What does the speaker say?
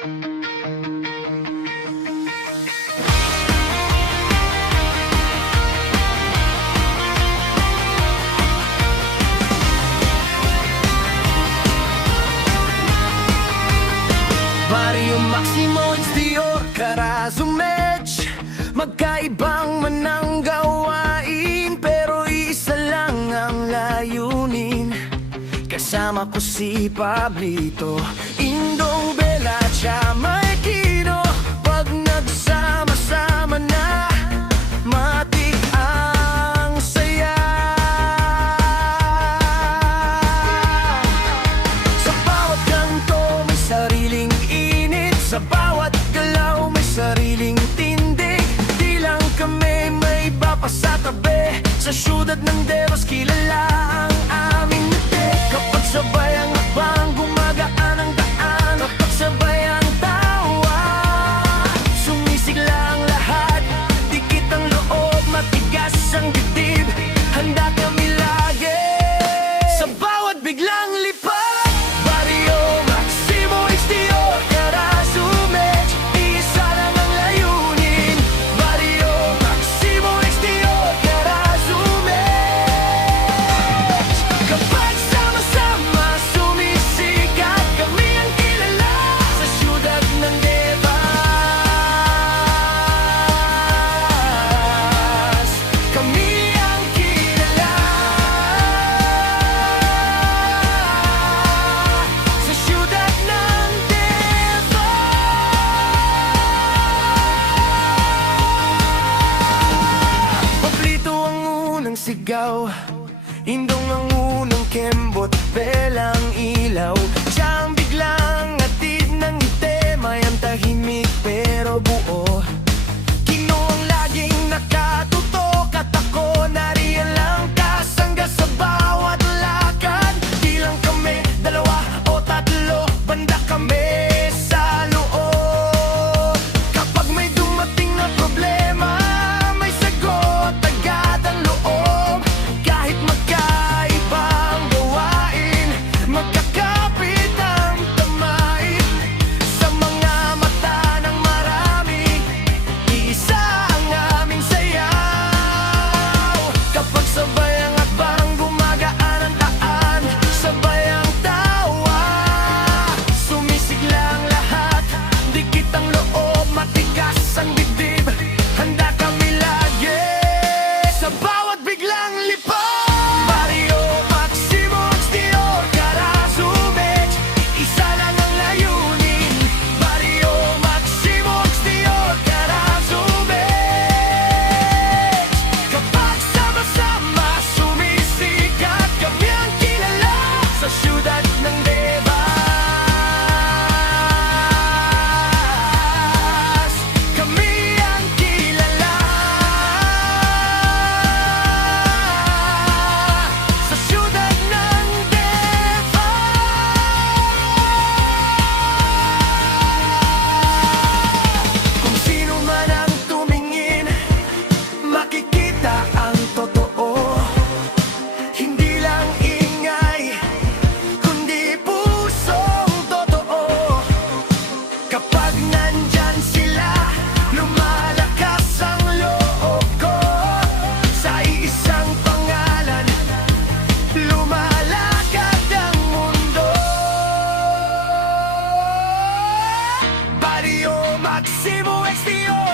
Barrio Maximo Exterior, Carazo Medj. Magkaibang man ang gawain, pero isa lang ang layunin. Kasama ko si Pablito, Indong, Bella, Chama, Kino. Pag nagsama-sama na, matik ang saya. Sa bawat kanto may sariling init, sa bawat galaw may sariling tindig. Di lang kami may bapa sa tabi, sa syudad ng Devos kilala ang aming ngiti. Kapag sabay ang habang gumagaan ang daan, kapag sabay ang tawa, sumisigla ang lahat. Dikit ang loob, matigas ang dibdib, handa kami lagi sa bawat biglang lipad. Barrio Maximo Exterior, Carazo Medj, isa lang ang layunin. Barrio Maximo Exterior, Carazo Medj. Kapag sama-sama sumisikat, kami ang kilala sa syudad ng Devas. Kami ang kilala sa syudad ng Devas. Pablito ang unang sigaw, Indong ang unang kembot, Bella ang ilaw, Siyang biglang atid ng ngiti, mayang tahimik pero buo. Kino ang laging nakatutok at ako nariyan lang kasangga sa bawat lakad. Di lang kami dalawa o tatlo, banda kami sa loob. Kapag may dumating na problema, may sagot agad ang loob. Kahit magkaiba ang gawain, magkakapit ang tamain. Sa mga mata ng marami, iisa ang aming sayaw. Kapag sabay ang akbang, gumagaan ang daan, sabay ang tawa, sumisigla ang lahat. Dikit ang loob, matigas ang dibdib, handa kami lagi sa bawat biglang lipad. Barrio Maximo Exterior, Carazo Medj, isa lang ang layunin. Barrio Maximo Exterior, Carazo Medj. Kapag sama-sama sumisikat, kami ang kilala sa syudad ng Devas. Kami ang kilala sa syudad ng Devas. Kung sino man ang tumingin, makikita ang totoo. Hindi lang ingay, kundi pusong totoo. Kapag nandyan sila, lumalakas ang loob ko. Sa isang pangalan, lumalakad ang mundo. Barrio Maximo Exterior,